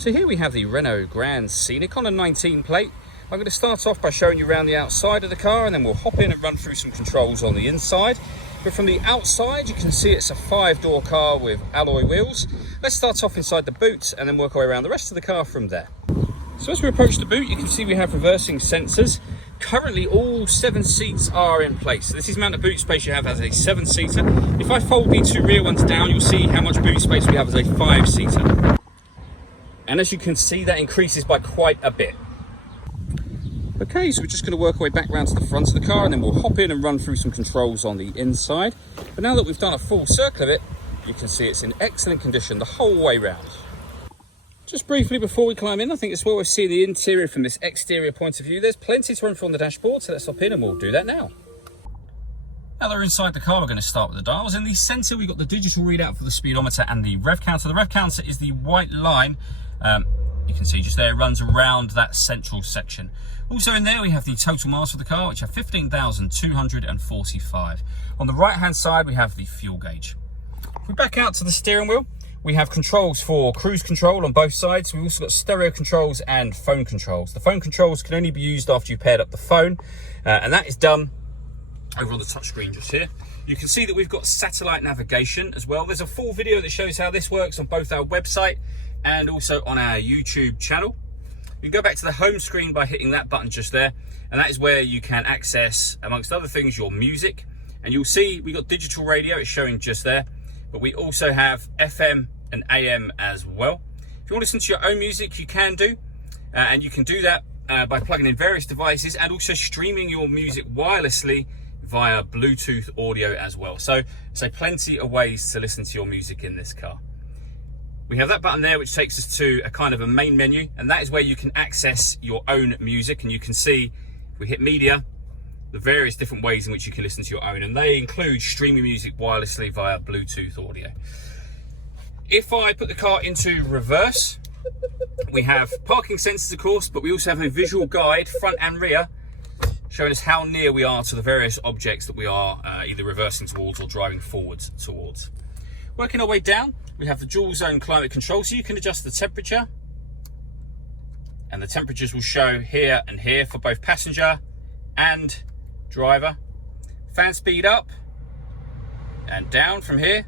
So here we have the Renault Grand Scenic on a 19 plate. I'm going to start off by showing you around the outside of the car, and then we'll hop in and run through some controls on the inside. But from the outside, you can see it's a 5-door car with alloy wheels. Let's start off inside the boot and then work our way around the rest of the car from there. So as we approach the boot, you can see we have reversing sensors. Currently, all 7 seats are in place. So this is the amount of boot space you have as a 7-seater. If I fold the 2 rear ones down, you'll see how much boot space we have as a 5-seater. And as you can see, that increases by quite a bit. Okay, so we're just going to work our way back round to the front of the car, and then we'll hop in and run through some controls on the inside. But now that we've done a full circle of it, you can see it's in excellent condition the whole way round. Just briefly before we climb in, I think it's where we'll see the interior from this exterior point of view. There's plenty to run through on the dashboard, so let's hop in and we'll do that now. Now that we're inside the car, we're going to start with the dials. In the centre, we've got the digital readout for the speedometer and the rev counter. The rev counter is the white line. You can see just there, it runs around that central section. Also in there, we have the total miles for the car, which are 15,245. On the right-hand side, we have the fuel gauge. If we back out to the steering wheel, we have controls for cruise control on both sides. We've also got stereo controls and phone controls. The phone controls can only be used after you've paired up the phone, and that is done over on the touchscreen just here. You can see that we've got satellite navigation as well. There's a full video that shows how this works on both our website and also on our YouTube channel. You can go back to the home screen by hitting that button just there, and that is where you can access, amongst other things, your music. And you'll see we've got digital radio, it's showing just there, but we also have FM and AM as well. If you want to listen to your own music, you can do, and you can do that by plugging in various devices and also streaming your music wirelessly via Bluetooth audio as well. So plenty of ways to listen to your music in this car. We have that button there, which takes us to a kind of a main menu, and that is where you can access your own music. And you can see, if we hit media, the various different ways in which you can listen to your own, and they include streaming music wirelessly via Bluetooth audio. If I put the car into reverse, we have parking sensors, of course, but we also have a visual guide, front and rear, showing us how near we are to the various objects that we are either reversing towards or driving forwards towards. Working our way down, we have the dual zone climate control, so you can adjust the temperature, and the temperatures will show here and here for both passenger and driver. Fan speed up and down from here.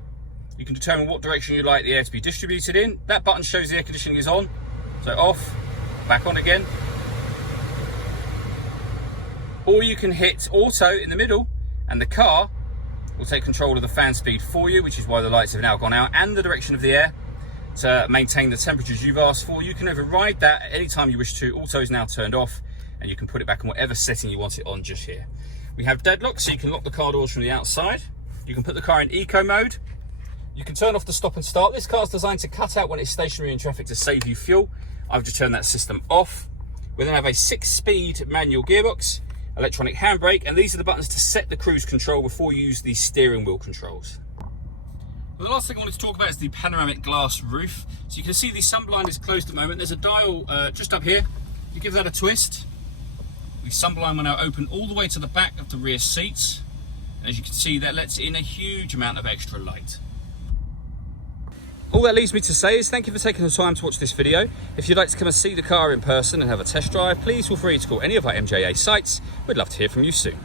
You can determine what direction you'd like the air to be distributed in. That button shows the air conditioning is on, so off, back on again. Or you can hit auto in the middle, and the car will take control of the fan speed for you, which is why the lights have now gone out, and the direction of the air to maintain the temperatures you've asked for. You can override that at any time you wish to. Auto is now turned off, and you can put it back on whatever setting you want it on just here. We have deadlock, so you can lock the car doors from the outside. You can put the car in eco mode. You can turn off the stop and start. This car is designed to cut out when it's stationary in traffic to save you fuel. I've just turned that system off. We then have a 6-speed manual gearbox, electronic handbrake, and these are the buttons to set the cruise control before you use the steering wheel controls. Well, the last thing I wanted to talk about is the panoramic glass roof. So you can see the sunblind is closed at the moment. There's a dial just up here. You give that a twist. The sunblind will now open all the way to the back of the rear seats. And as you can see, that lets in a huge amount of extra light. All that leaves me to say is thank you for taking the time to watch this video. If you'd like to come and see the car in person and have a test drive, please feel free to call any of our MJA sites. We'd love to hear from you soon.